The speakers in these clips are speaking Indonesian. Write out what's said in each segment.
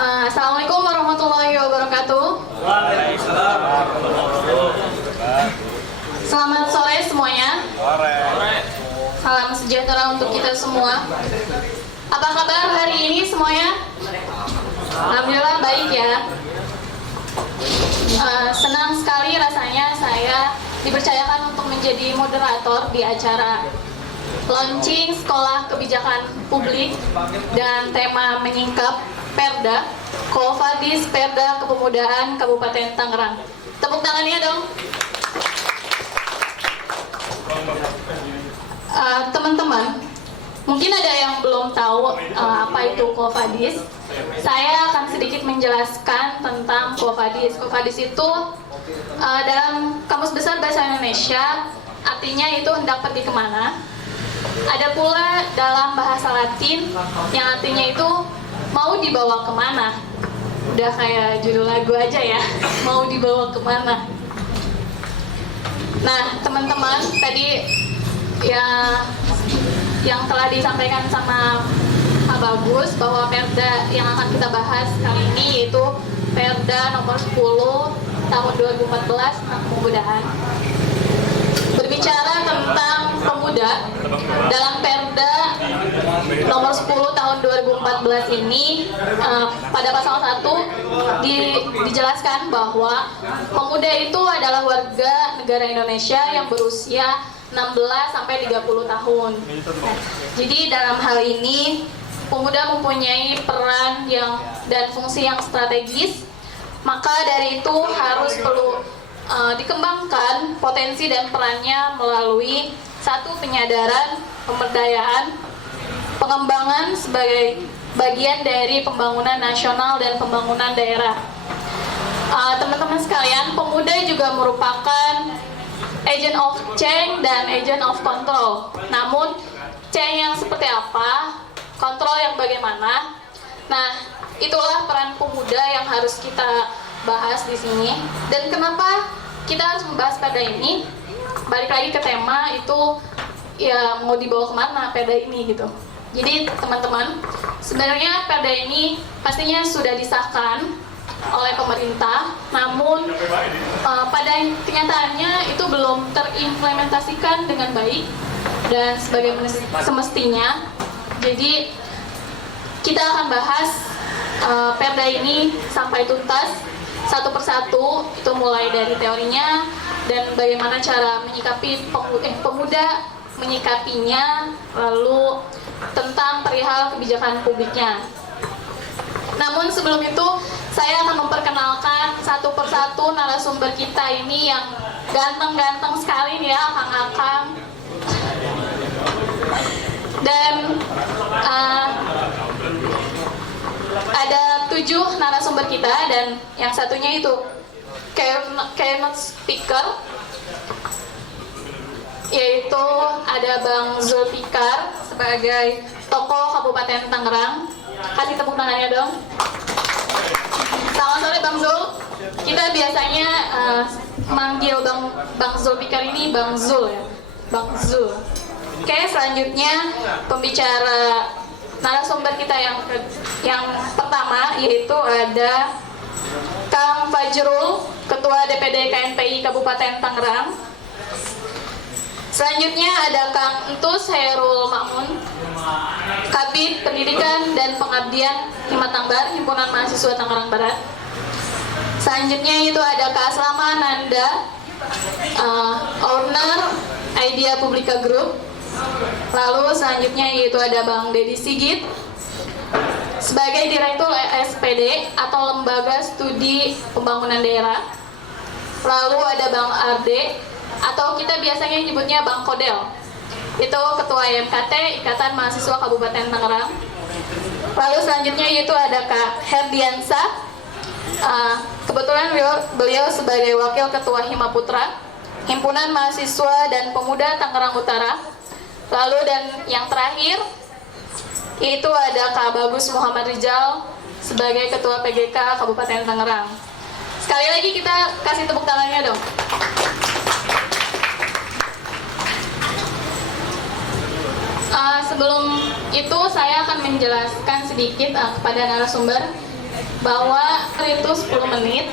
Assalamualaikum warahmatullahi wabarakatuh. Waalaikumsalam warahmatullahi wabarakatuh. Selamat sore semuanya. Salam sejahtera untuk kita semua. Apa kabar hari ini semuanya? Alhamdulillah baik ya. Senang sekali rasanya saya dipercayakan untuk menjadi moderator di acara launching Sekolah Kebijakan Publik dan tema menyingkap Perda Qovadis Perda Kepemudaan Kabupaten Tangerang. Tepuk tangannya dong. Teman-teman, mungkin ada yang belum tahu apa itu Qovadis. Saya akan sedikit menjelaskan tentang Qovadis. Qovadis itu dalam Kamus Besar Bahasa Indonesia artinya itu hendak pergi kemana. Ada pula dalam bahasa Latin yang artinya itu mau dibawa kemana. Udah kayak judul lagu aja ya, mau dibawa kemana. Nah teman-teman, tadi ya yang telah disampaikan sama Pak Bagus bahwa Perda yang akan kita bahas kali ini yaitu Perda nomor 10 tahun 2014 tentang kepemudaan. Berbicara tentang pemuda, dalam Perda nomor 10 tahun 2014 ini pada pasal 1 dijelaskan bahwa pemuda itu adalah warga negara Indonesia yang berusia 16 sampai 30 tahun. Jadi dalam hal ini pemuda mempunyai peran dan fungsi yang strategis, maka dari itu harus perlu dikembangkan potensi dan perannya melalui satu penyadaran, pemberdayaan, pengembangan sebagai bagian dari pembangunan nasional dan pembangunan daerah. Teman-teman sekalian, pemuda juga merupakan agent of change dan agent of control. Namun, change yang seperti apa, kontrol yang bagaimana? Nah, itulah peran pemuda yang harus kita bahas di sini. Dan kenapa kita harus membahas perda ini? Balik lagi ke tema itu ya mau dibawa kemana perda ini gitu. Jadi teman-teman, sebenarnya perda ini pastinya sudah disahkan oleh pemerintah, namun pada kenyataannya itu belum terimplementasikan dengan baik dan sebagaimana semestinya. Jadi kita akan bahas perda ini sampai tuntas satu persatu, itu mulai dari teorinya dan bagaimana cara menyikapi pemuda menyikapinya, lalu tentang perihal kebijakan publiknya. Namun sebelum itu saya akan memperkenalkan satu persatu narasumber kita ini yang ganteng-ganteng sekali nih ya, akang-akang. Dan ada 7 narasumber kita dan yang satunya itu keynote speaker, yaitu ada Bang Zulfikar sebagai tokoh Kabupaten Tangerang. Kasih tepuk tangannya dong. Selamat sore Bang Zul. Kita biasanya manggil Bang Zulfikar ini Bang Zul ya, Bang Zul. Oke, selanjutnya pembicara narasumber kita yang pertama yaitu ada Kang Fajrul, Ketua DPD KNPI Kabupaten Tangerang. Selanjutnya ada Kang Entus Hairul Makmun, Kabid Pendidikan dan Pengabdian Himat Tangbar, Himpunan Mahasiswa Tangerang Barat. Selanjutnya itu ada Kak Aslama Nanda, owner Idea Publica Group. Lalu selanjutnya yaitu ada Bang Dedi Sigit sebagai Direktur SPD atau Lembaga Studi Pembangunan Daerah. Lalu ada Bang Arde atau kita biasanya nyebutnya Bang Kodel, itu Ketua IMKT Ikatan Mahasiswa Kabupaten Tangerang. Lalu selanjutnya yaitu ada Kak Herdiansa, kebetulan beliau sebagai Wakil Ketua Himaputra, Himpunan Mahasiswa dan Pemuda Tangerang Utara. Lalu dan yang terakhir yaitu ada Kak Bagus Muhammad Rizal sebagai Ketua PGK Kabupaten Tangerang. Sekali lagi kita kasih tepuk tangannya dong. Sebelum itu saya akan menjelaskan sedikit kepada narasumber bahwa itu 10 menit.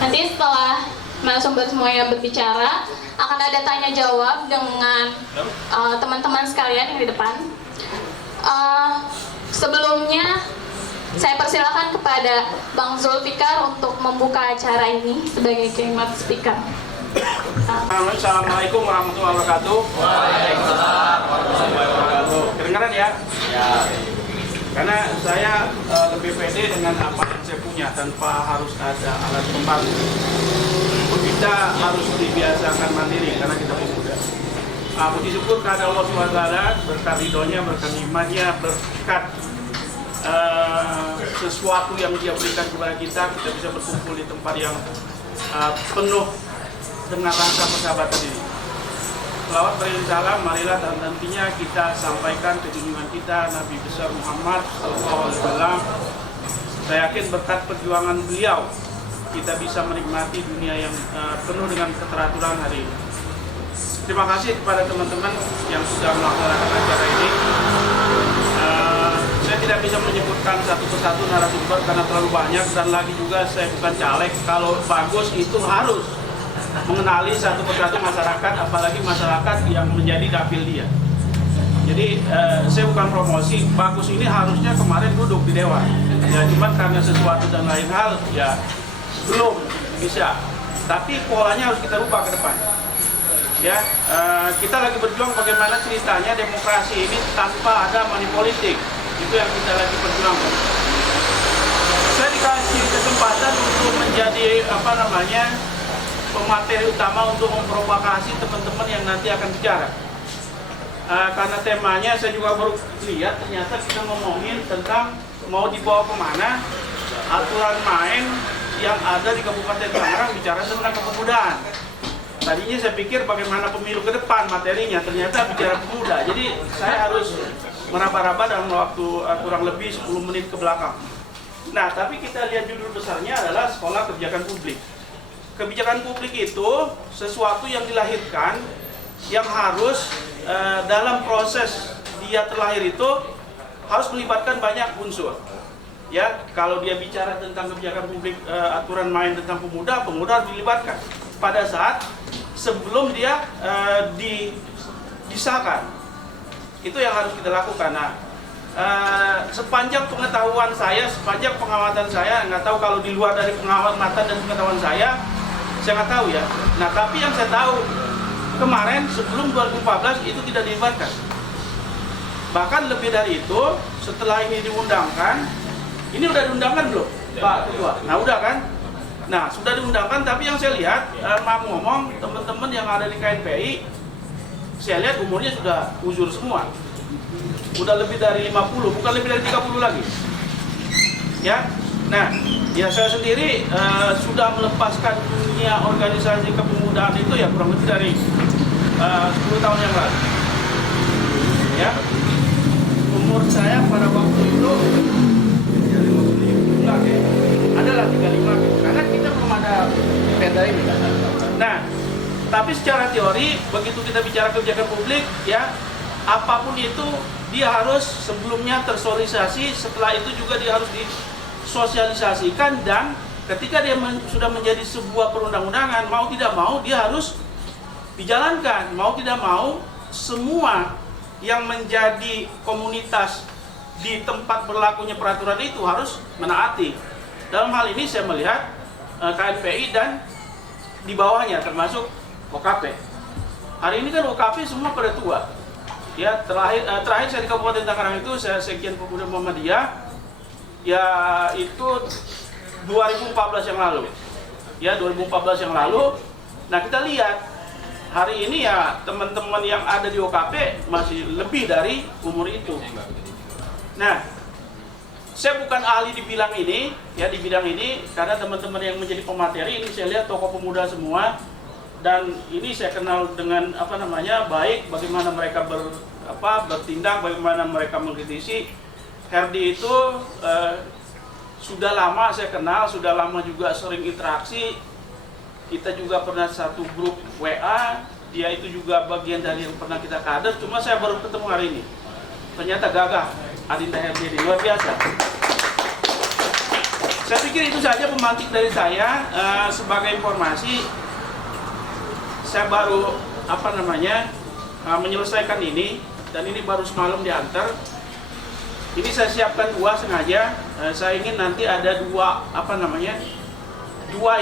Nanti setelah narasumber semuanya berbicara, akan ada tanya jawab dengan teman-teman sekalian yang di depan. Sebelumnya, saya persilakan kepada Bang Zulfikar untuk membuka acara ini sebagai keynote speaker. Assalamualaikum warahmatullahi wabarakatuh. Waalaikumsalam warahmatullahi wabarakatuh. Kedengaran ya? Ya. Karena saya lebih pede dengan apa yang saya punya tanpa harus ada alat pembantu. Kita harus dibiasakan mandiri karena kita pemuda. Puji syukur kepada Allah SWT, berkat ridhonya, berkat nikmatnya, berkat sesuatu yang Dia berikan kepada kita bisa berkumpul di tempat yang penuh dengan rasa persahabatan ini. Selawat beriring salam, marilah dan nantinya kita sampaikan kejunjungan kita Nabi besar Muhammad SAW. Saya yakin berkat perjuangan beliau kita bisa menikmati dunia yang penuh dengan keteraturan hari ini. Terima kasih kepada teman-teman yang sudah melaksanakan acara ini. Saya tidak bisa menyebutkan satu persatu narasumber karena terlalu banyak, dan lagi juga saya bukan caleg. Kalau bagus itu harus mengenali satu persatu masyarakat, apalagi masyarakat yang menjadi dapil dia. Jadi saya bukan promosi, bagus ini harusnya kemarin duduk di Dewan. Ya cuma karena sesuatu dan lain hal ya belum bisa. Tapi polanya harus kita rubah ke depan. Ya, kita lagi berjuang bagaimana ceritanya demokrasi ini tanpa ada money politik. Itu yang kita lagi perjuangkan. Saya dikasih kesempatan untuk menjadi pemateri utama untuk memprovokasi teman-teman yang nanti akan bicara. Karena temanya saya juga baru lihat ternyata kita ngomongin tentang mau dibawa kemana aturan main yang ada di Kabupaten Tangerang, bicara tentang kepemudaan. Tadinya saya pikir bagaimana pemilu ke depan materinya, ternyata bicara pemuda. Jadi saya harus meraba-raba dalam waktu kurang lebih 10 menit ke belakang. Nah, tapi kita lihat judul besarnya adalah Sekolah Kebijakan Publik. Kebijakan publik itu sesuatu yang dilahirkan yang harus dalam proses dia terlahir itu harus melibatkan banyak unsur. Ya, kalau dia bicara tentang kebijakan publik, aturan main tentang pemuda harus dilibatkan pada saat sebelum dia disahkan. Itu yang harus kita lakukan. Nah, sepanjang pengetahuan saya, sepanjang pengamatan saya, nggak tahu kalau di luar dari pengamatan dan pengetahuan saya nggak tahu ya. Nah, tapi yang saya tahu kemarin sebelum 2014 itu tidak dilibatkan. Bahkan lebih dari itu, setelah ini diundangkan, ini udah diundangkan belum, Pak Ketua? Nah, udah kan? Nah, sudah diundangkan, tapi yang saya lihat, maaf ngomong, teman-teman yang ada di KNPI, saya lihat umurnya sudah uzur semua. Udah lebih dari 50, bukan lebih dari 30 lagi. Ya, nah, ya saya sendiri sudah melepaskan dunia organisasi kepemudaan itu ya kurang lebih dari 10 tahun yang lalu. Ya, umur saya pada waktu itu enggak ya, adalah 35 gitu. Karena kita belum ada perda ini. Nah, tapi secara teori begitu kita bicara kebijakan publik ya, apapun itu dia harus sebelumnya tersosialisasi, setelah itu juga dia harus disosialisasikan, dan ketika dia sudah menjadi sebuah perundang-undangan, mau tidak mau dia harus dijalankan, mau tidak mau semua yang menjadi komunitas di tempat berlakunya peraturan itu harus menaati. Dalam hal ini saya melihat KNPI dan di bawahnya termasuk OKP. Hari ini kan OKP semua pada tua. Ya, terakhir saya di Kabupaten Tangerang itu saya Sekjen Pemuda Muhammadiyah. Ya, itu 2014 yang lalu. Ya, 2014 yang lalu. Nah, kita lihat hari ini ya teman-teman yang ada di OKP masih lebih dari umur itu. Nah, saya bukan ahli di bidang ini, ya di bidang ini, karena teman-teman yang menjadi pemateri ini saya lihat tokoh pemuda semua, dan ini saya kenal dengan baik, bagaimana mereka bertindak, bagaimana mereka mengkritisi. Herdi itu sudah lama saya kenal, sudah lama juga sering interaksi. Kita juga pernah satu grup WA, dia itu juga bagian dari yang pernah kita kader, cuma saya baru ketemu hari ini. Ternyata gagah Adinda Herdi, luar biasa. Saya pikir itu saja pemantik dari saya. Sebagai informasi, saya baru menyelesaikan ini, dan ini baru semalam diantar. Ini saya siapkan 2 sengaja. Saya ingin nanti ada 2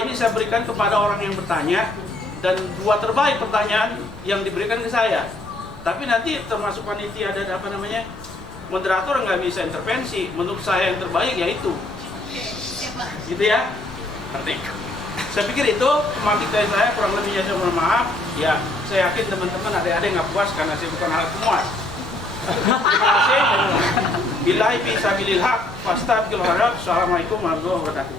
ini saya berikan kepada orang yang bertanya, dan 2 terbaik pertanyaan yang diberikan ke saya. Tapi nanti termasuk panitia dan moderator nggak bisa intervensi. Menurut saya yang terbaik yaitu gitu ya. Ngerti? Saya pikir itu pemantik dari saya, kurang lebihnya saya mohon maaf. Ya, saya yakin teman-teman adik-adik nggak puas karena saya bukan alat pemuas. Terima kasih. Billahi fi sabilillah, fastaqbil harab. Assalamualaikum warahmatullahi wabarakatuh.